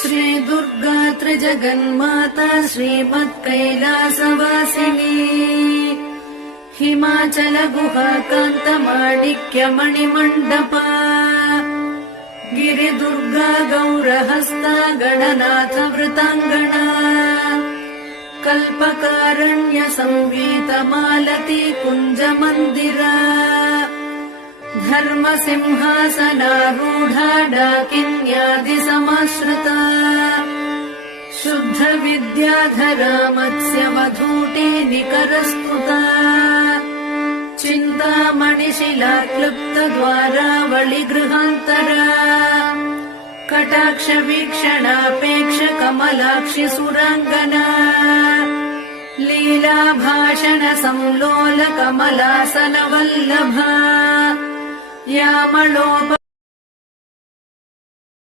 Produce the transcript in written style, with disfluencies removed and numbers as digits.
श्री दुर्गा त्रिजगन्माता श्रीमत्कैलासवासिनी हिमाचल गुहा कान्त माणिक्य मणिमण्डपा गिरिदुर्गा गौरहस्ता गणनाथ वृताङ्गना कल्पकारण्य संवीत मालती कुञ्ज मन्दिरा धर्म सिंहासनारूढा डाकिन्यादि समाश्रिता शुद्ध विद्याधरा मत्स्य वधूटे निकरस्तुता चिन्तामणिशिला क्लुप्त द्वारावळि गृहान्तरा कटाक्ष वीक्षणापेक्ष कमलाक्षि सुराङ्गना लीला भाषण संलोल कमलासन वल्लभा यामलोप